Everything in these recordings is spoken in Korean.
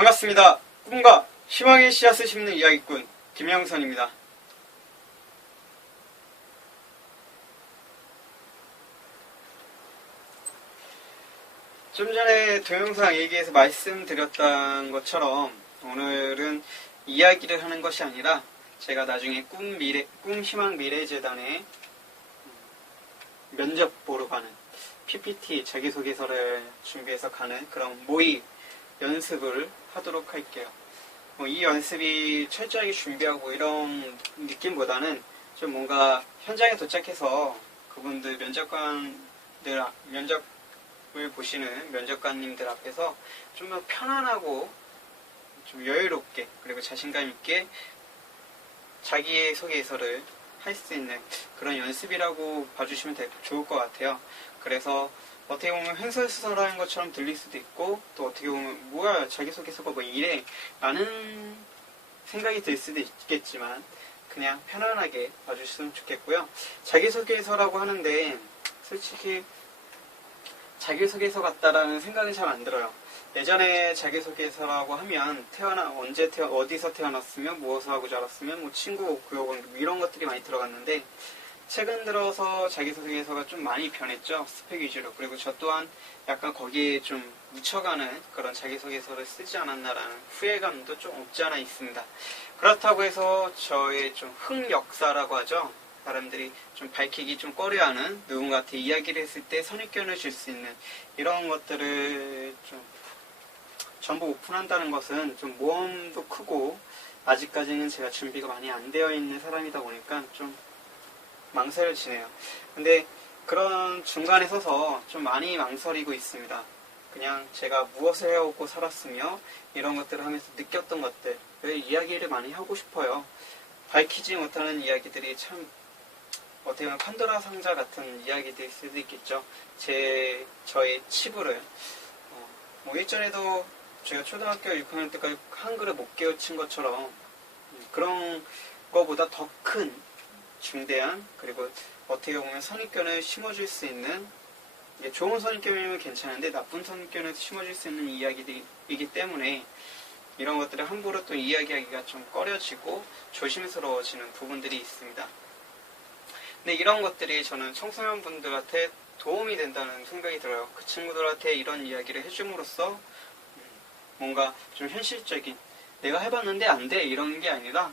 반갑습니다. 꿈과 희망의 씨앗을 심는 이야기꾼 김영선입니다. 좀 전에 동영상 얘기에서 말씀드렸던 것처럼 오늘은 이야기를 하는 것이 아니라 제가 나중에 꿈 희망 미래재단에 면접 보러 가는 PPT 자기소개서를 준비해서 가는 그런 모의 연습을 하도록 할게요. 이 연습이 철저하게 준비하고 이런 느낌보다는 좀 뭔가 현장에 도착해서 그분들 면접을 보시는 면접관님들 앞에서 좀 더 편안하고 좀 여유롭게 그리고 자신감 있게 자기의 소개서를 할 수 있는 그런 연습이라고 봐주시면 좋을 것 같아요. 그래서 어떻게 보면 횡설수설하는 것처럼 들릴 수도 있고, 또 어떻게 보면 뭐야 자기소개서가 뭐 이래 라는 생각이 들 수도 있겠지만 그냥 편안하게 봐주셨으면 좋겠고요. 자기소개서라고 하는데 솔직히 자기소개서 같다라는 생각이 잘 안 들어요. 예전에 자기소개서라고 하면 어디서 태어났으면 무엇을 하고 자랐으면 뭐 친구 구역원 이런 것들이 많이 들어갔는데, 최근 들어서 자기소개서가 좀 많이 변했죠. 스펙 위주로. 그리고 저 또한 약간 거기에 좀 묻혀가는 그런 자기소개서를 쓰지 않았나라는 후회감도 좀 없지 않아 있습니다. 그렇다고 해서 저의 좀 흑역사라고 하죠. 사람들이 좀 밝히기 좀 꺼려하는 누군가한테 이야기를 했을 때 선입견을 줄 수 있는 이런 것들을 좀 전부 오픈한다는 것은 좀 모험도 크고, 아직까지는 제가 준비가 많이 안 되어 있는 사람이다 보니까 좀 망설여지네요. 근데 그런 중간에 서서 좀 많이 망설이고 있습니다. 그냥 제가 무엇을 해오고 살았으며 이런 것들을 하면서 느꼈던 것들을 이야기를 많이 하고 싶어요. 밝히지 못하는 이야기들이 참 어떻게 보면 판도라 상자 같은 이야기들일 수도 있겠죠. 저의 치부를 일전에도 제가 초등학교 6학년 때까지 한글을 못 깨우친 것처럼 그런 거보다 더 큰 중대한, 그리고 어떻게 보면 선입견을 심어줄 수 있는, 좋은 선입견이면 괜찮은데 나쁜 선입견을 심어줄 수 있는 이야기이기 때문에 이런 것들을 함부로 또 이야기하기가 좀 꺼려지고 조심스러워지는 부분들이 있습니다. 근데 이런 것들이 저는 청소년 분들한테 도움이 된다는 생각이 들어요. 그 친구들한테 이런 이야기를 해줌으로써 뭔가 좀 현실적인, 내가 해봤는데 안 돼 이런 게 아니라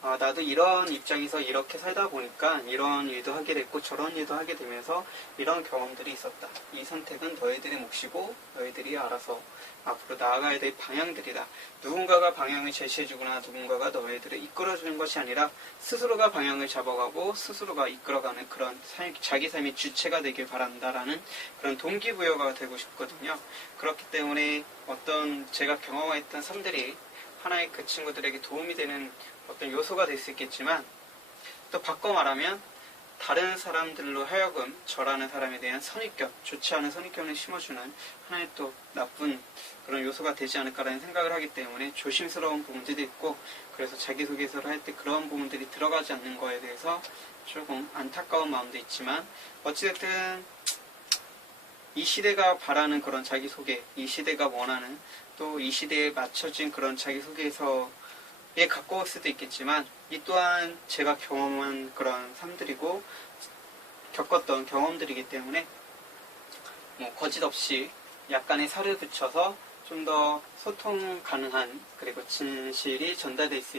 나도 이런 입장에서 이렇게 살다 보니까 이런 일도 하게 됐고 저런 일도 하게 되면서 이런 경험들이 있었다. 이 선택은 너희들의 몫이고 너희들이 알아서 앞으로 나아가야 될 방향들이다. 누군가가 방향을 제시해주거나 누군가가 너희들을 이끌어주는 것이 아니라 스스로가 방향을 잡아가고 스스로가 이끌어가는 그런 자기 삶의 주체가 되길 바란다라는 그런 동기부여가 되고 싶거든요. 그렇기 때문에 제가 경험했던 삶들이 하나의 그 친구들에게 도움이 되는 어떤 요소가 될 수 있겠지만, 또 바꿔 말하면 다른 사람들로 하여금 저라는 사람에 대한 선입견, 좋지 않은 선입견을 심어주는 하나의 또 나쁜 그런 요소가 되지 않을까라는 생각을 하기 때문에 조심스러운 부분들도 있고, 그래서 자기소개서를 할 때 그런 부분들이 들어가지 않는 거에 대해서 조금 안타까운 마음도 있지만, 어찌됐든 이 시대가 바라는 그런 자기소개, 이 시대가 원하는, 또 이 시대에 맞춰진 그런 자기소개서에 가까울 수도 있겠지만, 이 또한 제가 경험한 그런 삶들이고 겪었던 경험들이기 때문에 거짓 없이 약간의 살을 붙여서 좀 더 소통 가능한, 그리고 진심이 전달될 수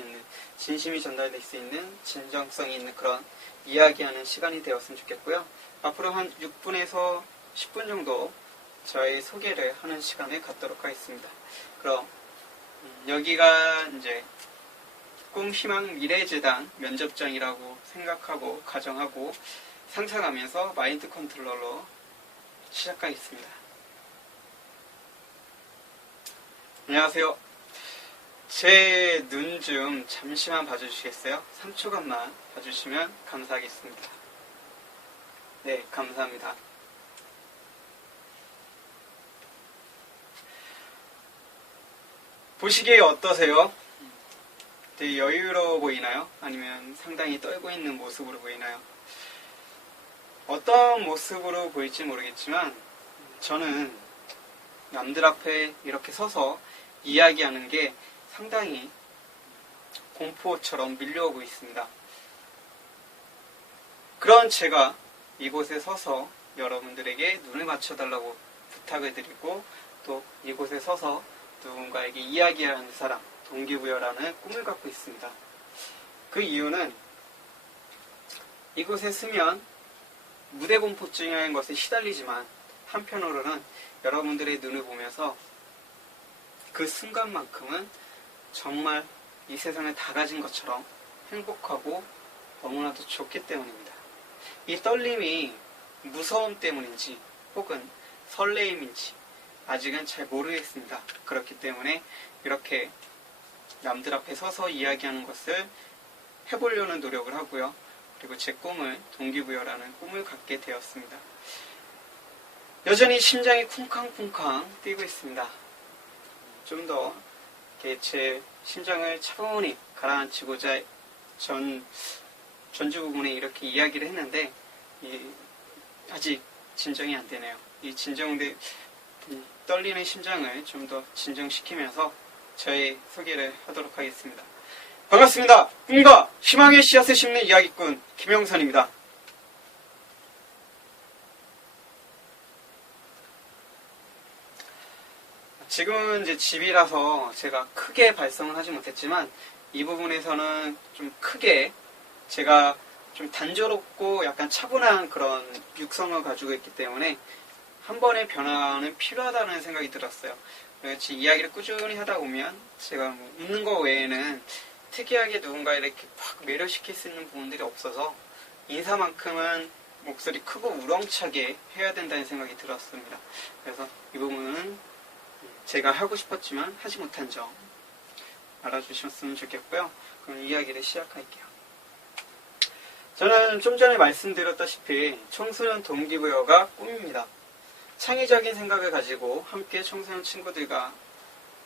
있는 진정성이 있는 그런 이야기하는 시간이 되었으면 좋겠고요. 앞으로 한 6분에서 10분 정도 저의 소개를 하는 시간을 갖도록 하겠습니다. 그럼 여기가 이제 꿈 희망 미래재단 면접장이라고 생각하고 가정하고 상상하면서 마인드 컨트롤러로 시작하겠습니다. 안녕하세요. 제 눈 좀 잠시만 봐주시겠어요? 3초간만 봐주시면 감사하겠습니다. 네, 감사합니다. 보시기에 어떠세요? 되게 여유로워 보이나요? 아니면 상당히 떨고 있는 모습으로 보이나요? 어떤 모습으로 보일지 모르겠지만 저는 남들 앞에 이렇게 서서 이야기하는 게 상당히 공포처럼 밀려오고 있습니다. 그런 제가 이곳에 서서 여러분들에게 눈을 맞춰달라고 부탁을 드리고 또 이곳에 서서 누군가에게 이야기하는 사람, 동기부여라는 꿈을 갖고 있습니다. 그 이유는 이곳에 서면 무대 공포증이라는 것에 시달리지만 한편으로는 여러분들의 눈을 보면서 그 순간만큼은 정말 이 세상에 다 가진 것처럼 행복하고 너무나도 좋기 때문입니다. 이 떨림이 무서움 때문인지 혹은 설레임인지 아직은 잘 모르겠습니다. 그렇기 때문에 이렇게 남들 앞에 서서 이야기하는 것을 해보려는 노력을 하고요. 그리고 제 꿈을 동기부여라는 꿈을 갖게 되었습니다. 여전히 심장이 쿵쾅쿵쾅 뛰고 있습니다. 좀 더 제 심장을 차분히 가라앉히고자 전주 부분에 이렇게 이야기를 했는데 아직 진정이 안 되네요. 이 떨리는 심장을 좀 더 진정시키면서 저의 소개를 하도록 하겠습니다. 반갑습니다. 꿈과 희망의 씨앗을 심는 이야기꾼 김영선입니다. 지금은 이제 집이라서 제가 크게 발성을 하지 못했지만 이 부분에서는 좀 크게 제가 좀 단조롭고 약간 차분한 그런 육성을 가지고 있기 때문에 한 번의 변화는 필요하다는 생각이 들었어요. 그래서 이야기를 꾸준히 하다 보면 제가 웃는 거 외에는 특이하게 누군가 이렇게 확 매료시킬 수 있는 부분들이 없어서 인사만큼은 목소리 크고 우렁차게 해야 된다는 생각이 들었습니다. 그래서 이 부분은 제가 하고 싶었지만 하지 못한 점 알아주셨으면 좋겠고요. 그럼 이야기를 시작할게요. 저는 좀 전에 말씀드렸다시피 청소년 동기부여가 꿈입니다. 창의적인 생각을 가지고 함께 청소년 친구들과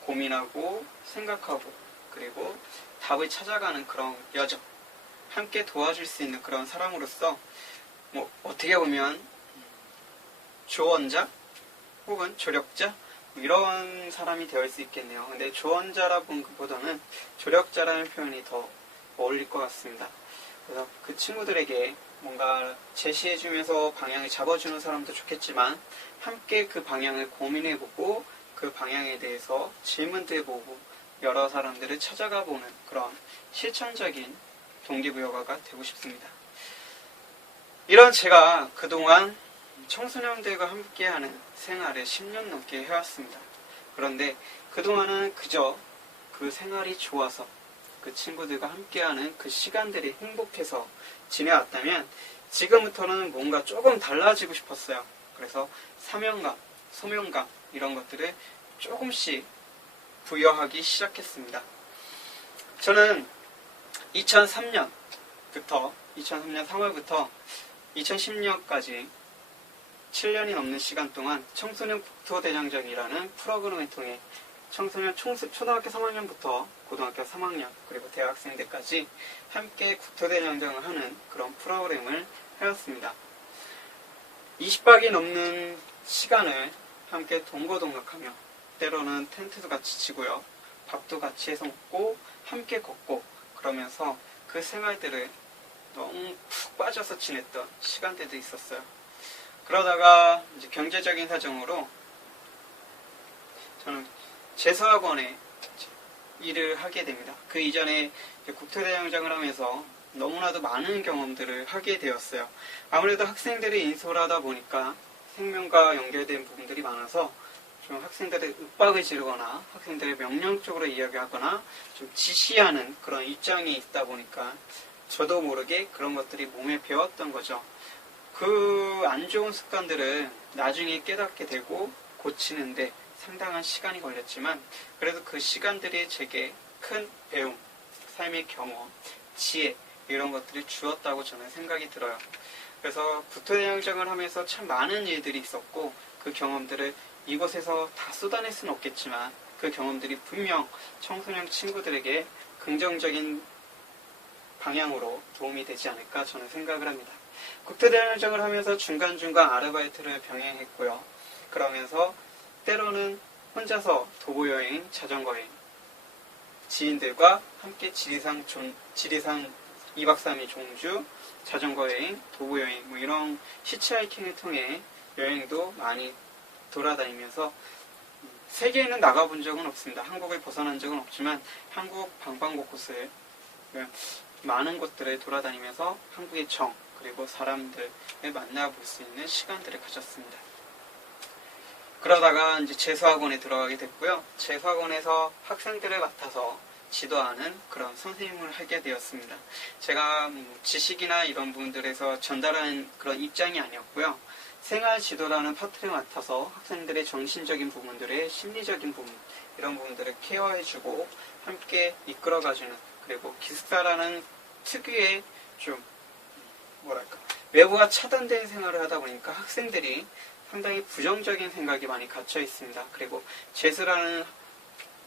고민하고 생각하고 그리고 답을 찾아가는 그런 여정, 함께 도와줄 수 있는 그런 사람으로서 어떻게 보면 조언자 혹은 조력자 이런 사람이 되어 있을 수 있겠네요. 근데 조언자라는 것보다는 조력자라는 표현이 더 어울릴 것 같습니다. 그래서 그 친구들에게 뭔가 제시해주면서 방향을 잡아주는 사람도 좋겠지만 함께 그 방향을 고민해보고 그 방향에 대해서 질문도 해보고 여러 사람들을 찾아가보는 그런 실천적인 동기부여가가 되고 싶습니다. 이런 제가 그동안 청소년들과 함께하는 생활을 10년 넘게 해왔습니다. 그런데 그동안은 그저 그 생활이 좋아서 그 친구들과 함께하는 그 시간들이 행복해서 지내왔다면 지금부터는 뭔가 조금 달라지고 싶었어요. 그래서 사명감, 소명감 이런 것들을 조금씩 부여하기 시작했습니다. 저는 2003년 3월부터 2010년까지 7년이 넘는 시간 동안 청소년 국토대장정이라는 프로그램을 통해 청소년 초등학교 3학년부터 고등학교 3학년 그리고 대학생 때까지 함께 국토대장정을 하는 그런 프로그램을 해왔습니다. 20박이 넘는 시간을 함께 동거동락하며 때로는 텐트도 같이 치고요. 밥도 같이 해서 먹고 함께 걷고 그러면서 그 생활들을 너무 푹 빠져서 지냈던 시간대도 있었어요. 그러다가 이제 경제적인 사정으로 저는 재수학원에 일을 하게 됩니다. 그 이전에 국토대장정을 하면서 너무나도 많은 경험들을 하게 되었어요. 아무래도 학생들이 인솔 하다 보니까 생명과 연결된 부분들이 많아서 좀 학생들의 윽박을 지르거나 학생들의 명령적으로 이야기하거나 좀 지시하는 그런 입장이 있다 보니까 저도 모르게 그런 것들이 몸에 배웠던 거죠. 그 안 좋은 습관들을 나중에 깨닫게 되고 고치는데 상당한 시간이 걸렸지만 그래도 그 시간들이 제게 큰 배움, 삶의 경험, 지혜 이런 것들이 주었다고 저는 생각이 들어요. 그래서 국토대장정을 하면서 참 많은 일들이 있었고 그 경험들을 이곳에서 다 쏟아낼 수는 없겠지만 그 경험들이 분명 청소년 친구들에게 긍정적인 방향으로 도움이 되지 않을까 저는 생각을 합니다. 국토대장정을 하면서 중간중간 아르바이트를 병행했고요. 그러면서 때로는 혼자서 도보여행, 자전거여행, 지인들과 함께 지리산 2박 3일 종주, 자전거여행, 도보여행 뭐 이런 히치하이킹을 통해 여행도 많이 돌아다니면서 세계에는 나가본 적은 없습니다. 한국을 벗어난 적은 없지만 한국 방방곳곳을 많은 곳들을 돌아다니면서 한국의 정 그리고 사람들을 만나볼 수 있는 시간들을 가졌습니다. 그러다가 이제 재수학원에 들어가게 됐고요. 재수학원에서 학생들을 맡아서 지도하는 그런 선생님을 하게 되었습니다. 제가 지식이나 이런 부분들에서 전달하는 그런 입장이 아니었고요. 생활 지도라는 파트를 맡아서 학생들의 정신적인 부분들의 심리적인 부분 이런 부분들을 케어해주고 함께 이끌어가주는 그리고 기숙사라는 특유의 좀 외부와 차단된 생활을 하다 보니까 학생들이 상당히 부정적인 생각이 많이 갇혀 있습니다. 그리고 재수라는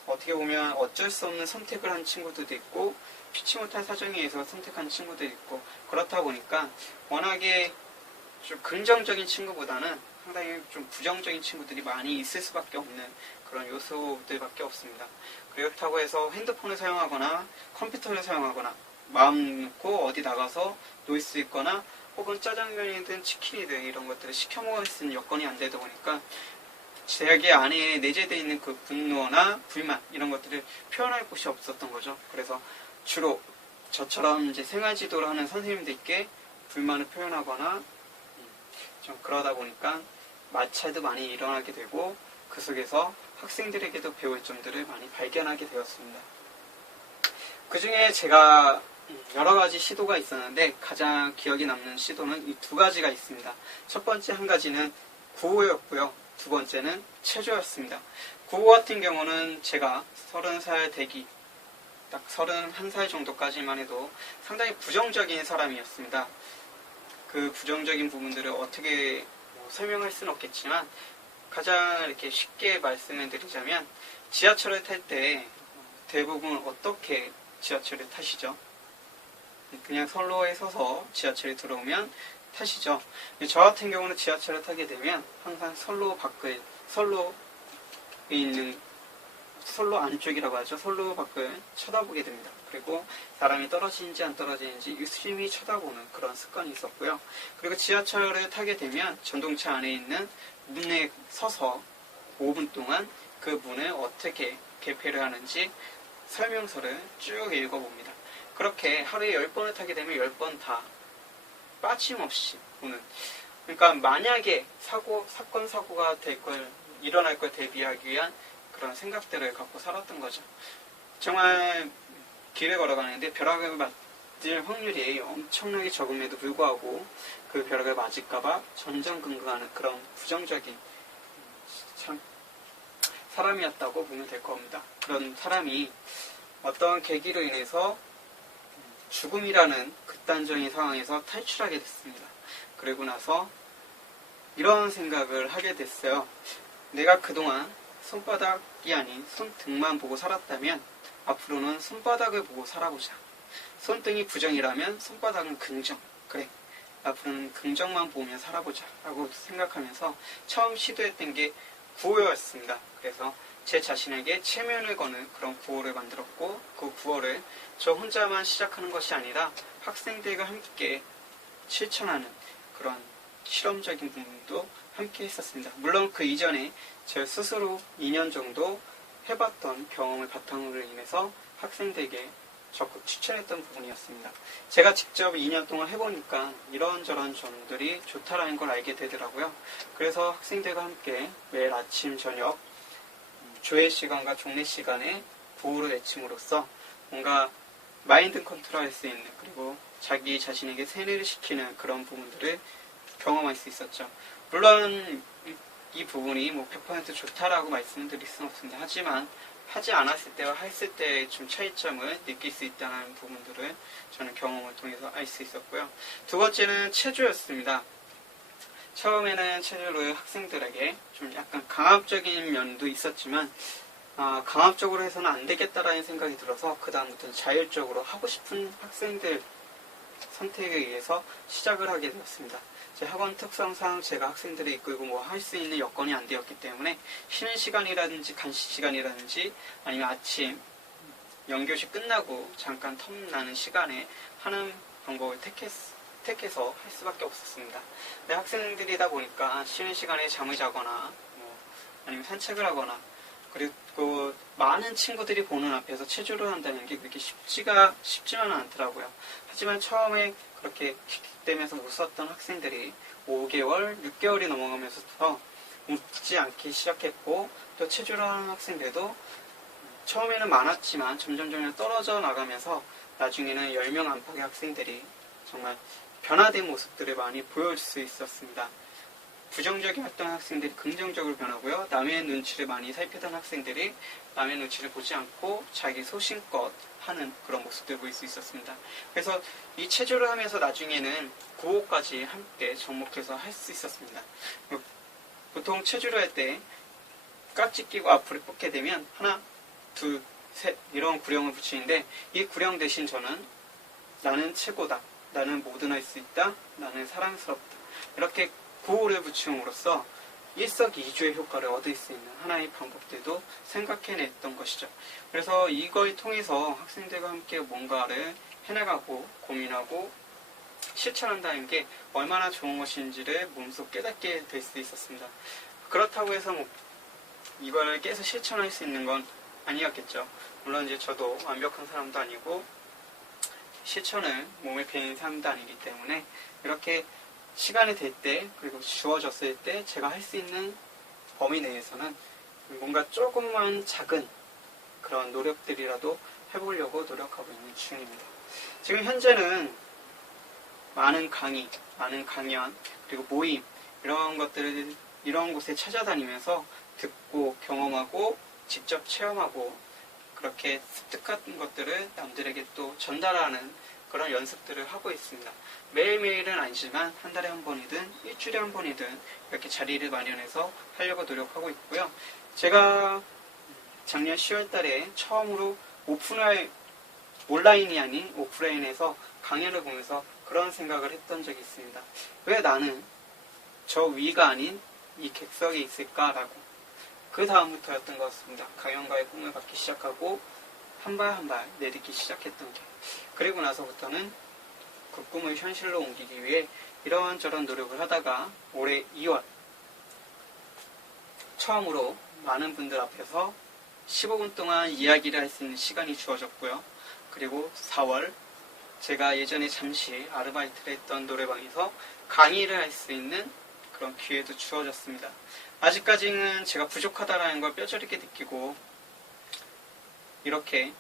어떻게 보면 어쩔 수 없는 선택을 한 친구들도 있고 피치 못할 사정에 의해서 선택한 친구도 있고 그렇다 보니까 워낙에 좀 긍정적인 친구보다는 상당히 좀 부정적인 친구들이 많이 있을 수밖에 없는 그런 요소들밖에 없습니다. 그렇다고 해서 핸드폰을 사용하거나 컴퓨터를 사용하거나 마음 놓고 어디 나가서 놀 수 있거나 혹은 짜장면이든 치킨이든 이런 것들을 시켜 먹을 수 있는 여건이 안 되다 보니까 자기 안에 내재되어 있는 그 분노나 불만 이런 것들을 표현할 곳이 없었던 거죠. 그래서 주로 저처럼 이제 생활지도를 하는 선생님들께 불만을 표현하거나 좀 그러다 보니까 마찰도 많이 일어나게 되고 그 속에서 학생들에게도 배울 점들을 많이 발견하게 되었습니다. 그 중에 제가 여러 가지 시도가 있었는데 가장 기억에 남는 시도는 이 두 가지가 있습니다. 첫 번째 한 가지는 구호였고요. 두 번째는 체조였습니다. 구호 같은 경우는 제가 30살 되기 딱 31살 정도까지만 해도 상당히 부정적인 사람이었습니다. 그 부정적인 부분들을 어떻게 설명할 수는 없겠지만 가장 이렇게 쉽게 말씀을 드리자면 지하철을 탈 때 대부분 어떻게 지하철을 타시죠? 그냥 선로에 서서 지하철이 들어오면 타시죠. 저 같은 경우는 지하철을 타게 되면 항상 선로 안쪽이라고 하죠. 선로 밖을 쳐다보게 됩니다. 그리고 사람이 떨어지는지 안 떨어지는지 유심히 쳐다보는 그런 습관이 있었고요. 그리고 지하철을 타게 되면 전동차 안에 있는 문에 서서 5분 동안 그 문을 어떻게 개폐를 하는지 설명서를 쭉 읽어봅니다. 그렇게 하루에 10번을 타게 되면 10번 다 빠짐없이 보는. 그러니까 만약에 사건, 사고가 일어날 걸 대비하기 위한 그런 생각들을 갖고 살았던 거죠. 정말 길을 걸어가는데 벼락을 맞을 확률이 엄청나게 적음에도 불구하고 그 벼락을 맞을까봐 전전긍긍하는 그런 부정적인 참 사람이었다고 보면 될 겁니다. 그런 사람이 어떤 계기로 인해서 죽음이라는 극단적인 상황에서 탈출하게 됐습니다. 그리고 나서 이런 생각을 하게 됐어요. 내가 그동안 손바닥이 아닌 손등만 보고 살았다면 앞으로는 손바닥을 보고 살아보자. 손등이 부정이라면 손바닥은 긍정. 그래, 앞으로는 긍정만 보며 살아보자 라고 생각하면서 처음 시도했던 게 구호였습니다. 그래서 제 자신에게 체면을 거는 그런 구호를 만들었고 그 구호를 저 혼자만 시작하는 것이 아니라 학생들과 함께 실천하는 그런 실험적인 부분도 함께 했었습니다. 물론 그 이전에 제 스스로 2년 정도 해봤던 경험을 바탕으로 인해서 학생들에게 적극 추천했던 부분이었습니다. 제가 직접 2년 동안 해보니까 이런저런 점들이 좋다라는 걸 알게 되더라고요. 그래서 학생들과 함께 매일 아침 저녁 조회 시간과 종례 시간에 구호를 외침으로써 뭔가 마인드 컨트롤할 수 있는 그리고 자기 자신에게 세뇌를 시키는 그런 부분들을 경험할 수 있었죠. 물론 이 부분이 100% 좋다라고 말씀드릴 수는 없습니다. 하지만 하지 않았을 때와 했을 때의 좀 차이점을 느낄 수 있다는 부분들을 저는 경험을 통해서 알 수 있었고요. 두 번째는 체조였습니다. 처음에는 체조를 학생들에게 좀 약간 강압적인 면도 있었지만 강압적으로 해서는 안 되겠다라는 생각이 들어서 그 다음부터는 자율적으로 하고 싶은 학생들에게 선택에 의해서 시작을 하게 되었습니다. 제 학원 특성상 제가 학생들을 이끌고 뭐 할 수 있는 여건이 안 되었기 때문에 쉬는 시간이라든지 간식 시간이라든지 아니면 아침 연교시 끝나고 잠깐 텀나는 시간에 하는 방법을 택해서 할 수밖에 없었습니다. 근데 학생들이다 보니까 쉬는 시간에 잠을 자거나 뭐 아니면 산책을 하거나 그리고 많은 친구들이 보는 앞에서 체조를 한다는 게 그렇게 쉽지만은 않더라고요. 하지만 처음에 그렇게 킥킥대면서 웃었던 학생들이 5개월, 6개월이 넘어가면서부터 웃지 않기 시작했고 또 체조를 하는 학생들도 처음에는 많았지만 점점 떨어져 나가면서 나중에는 10명 안팎의 학생들이 정말 변화된 모습들을 많이 보여줄 수 있었습니다. 부정적인 활동한 학생들이 긍정적으로 변하고요. 남의 눈치를 많이 살피던 학생들이 남의 눈치를 보지 않고 자기 소신껏 하는 그런 모습들을 보일 수 있었습니다. 그래서 이 체조를 하면서 나중에는 구호까지 함께 접목해서 할 수 있었습니다. 보통 체조를 할 때 깍지 끼고 앞으로 뻗게 되면 하나, 둘, 셋 이런 구령을 붙이는데 이 구령 대신 저는 나는 최고다, 나는 뭐든 할 수 있다, 나는 사랑스럽다 이렇게 구호를 붙임으로써 일석이조의 효과를 얻을 수 있는 하나의 방법들도 생각해냈던 것이죠. 그래서 이걸 통해서 학생들과 함께 뭔가를 해나가고 고민하고 실천한다는 게 얼마나 좋은 것인지를 몸소 깨닫게 될 수 있었습니다. 그렇다고 해서 뭐 이걸 계속 실천할 수 있는 건 아니었겠죠. 물론 이제 저도 완벽한 사람도 아니고 실천을 몸에 배는 사람도 아니기 때문에 이렇게 시간이 될 때 그리고 주어졌을 때 제가 할 수 있는 범위 내에서는 뭔가 조금만 작은 그런 노력들이라도 해보려고 노력하고 있는 중입니다. 지금 현재는 많은 강의, 많은 강연, 그리고 모임 이런 것들을 이런 곳에 찾아다니면서 듣고 경험하고 직접 체험하고 그렇게 습득한 것들을 남들에게 또 전달하는 그런 연습들을 하고 있습니다. 매일매일은 아니지만 한 달에 한 번이든 일주일에 한 번이든 이렇게 자리를 마련해서 하려고 노력하고 있고요. 제가 작년 10월 달에 처음으로 온라인이 아닌 오프라인에서 강연을 보면서 그런 생각을 했던 적이 있습니다. 왜 나는 저 위가 아닌 이 객석에 있을까라고. 그 다음부터였던 것 같습니다. 강연가의 꿈을 갖기 시작하고 한 발 한 발 내딛기 시작했던 게. 그리고 나서부터는 그 꿈을 현실로 옮기기 위해 이런저런 노력을 하다가 올해 2월 처음으로 많은 분들 앞에서 15분 동안 이야기를 할 수 있는 시간이 주어졌고요. 그리고 4월 제가 예전에 잠시 아르바이트를 했던 노래방에서 강의를 할 수 있는 그런 기회도 주어졌습니다. 아직까지는 제가 부족하다는 걸 뼈저리게 느끼고 이렇게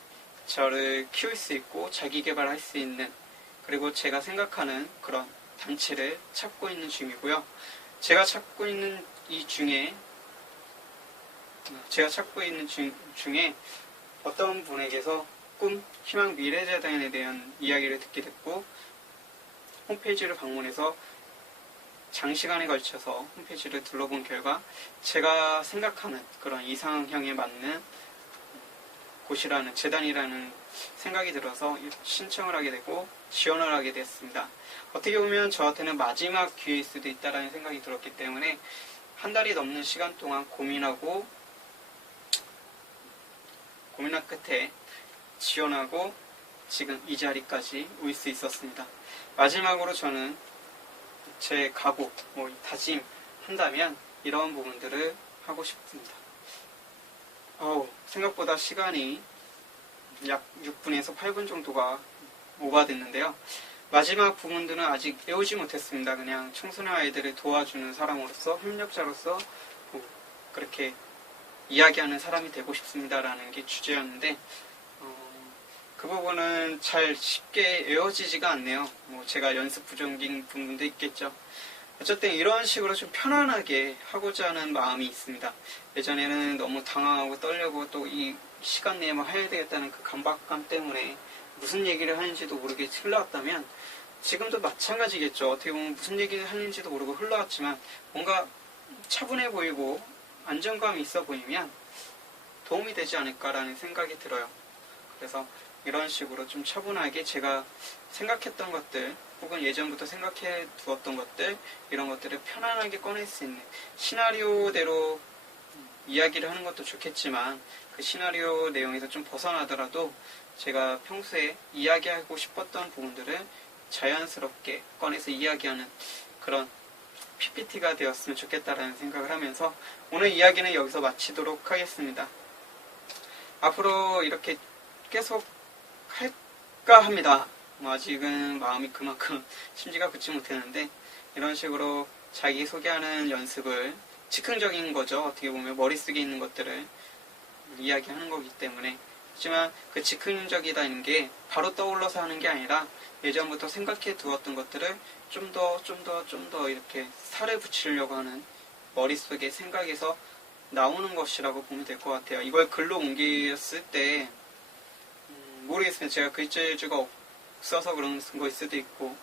저를 키울 수 있고 자기 개발할 수 있는 그리고 제가 생각하는 그런 단체를 찾고 있는 중이고요. 제가 찾고 있는 중에 어떤 분에게서 꿈, 희망, 미래재단에 대한 이야기를 듣게 됐고 홈페이지를 방문해서 장시간에 걸쳐서 홈페이지를 둘러본 결과 제가 생각하는 그런 이상형에 맞는 곳이라는 재단이라는 생각이 들어서 신청을 하게 되고 지원을 하게 됐습니다. 어떻게 보면 저한테는 마지막 기회일 수도 있다는 생각이 들었기 때문에 한 달이 넘는 시간 동안 고민한 끝에 지원하고 지금 이 자리까지 올 수 있었습니다. 마지막으로 저는 제 각오, 다짐 한다면 이런 부분들을 하고 싶습니다. 생각보다 시간이 약 6분에서 8분 정도가 오버됐는데요. 마지막 부분들은 아직 외우지 못했습니다. 그냥 청소년 아이들을 도와주는 사람으로서, 협력자로서 그렇게 이야기하는 사람이 되고 싶습니다라는 게 주제였는데 그 부분은 잘 쉽게 외워지지가 않네요. 제가 연습 부족인 부분도 있겠죠. 어쨌든 이런 식으로 좀 편안하게 하고자 하는 마음이 있습니다. 예전에는 너무 당황하고 떨려고 또 이 시간 내에 해야 되겠다는 그 강박감 때문에 무슨 얘기를 하는지도 모르게 흘러왔다면 지금도 마찬가지겠죠. 어떻게 보면 무슨 얘기를 하는지도 모르고 흘러왔지만 뭔가 차분해 보이고 안정감이 있어 보이면 도움이 되지 않을까라는 생각이 들어요. 그래서 이런 식으로 좀 차분하게 제가 생각했던 것들 혹은 예전부터 생각해 두었던 것들 이런 것들을 편안하게 꺼낼 수 있는 시나리오대로 이야기를 하는 것도 좋겠지만 그 시나리오 내용에서 좀 벗어나더라도 제가 평소에 이야기하고 싶었던 부분들을 자연스럽게 꺼내서 이야기하는 그런 PPT가 되었으면 좋겠다라는 생각을 하면서 오늘 이야기는 여기서 마치도록 하겠습니다. 앞으로 이렇게 계속 할까 합니다. 아직은 마음이 그만큼 심지가 굳지 못했는데 이런 식으로 자기소개하는 연습을 즉흥적인 거죠. 어떻게 보면 머릿속에 있는 것들을 이야기하는 거기 때문에 하지만 그 즉흥적이라는 게 바로 떠올라서 하는 게 아니라 예전부터 생각해 두었던 것들을 좀 더 이렇게 살을 붙이려고 하는 머릿속에 생각에서 나오는 것이라고 보면 될 것 같아요. 이걸 글로 옮겼을 때 모르겠습니다. 제가 글재주가 없어서 그런 거일 수도 있고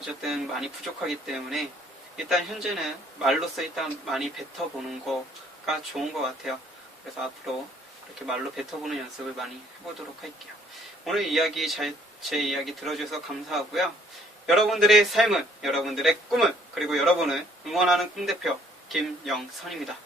어쨌든 많이 부족하기 때문에 일단 현재는 말로써 일단 많이 뱉어보는 거가 좋은 것 같아요. 그래서 앞으로 그렇게 말로 뱉어보는 연습을 많이 해보도록 할게요. 오늘 이야기 제 이야기 들어주셔서 감사하고요. 여러분들의 삶은, 여러분들의 꿈은, 그리고 여러분을 응원하는 꿈대표 김영선입니다.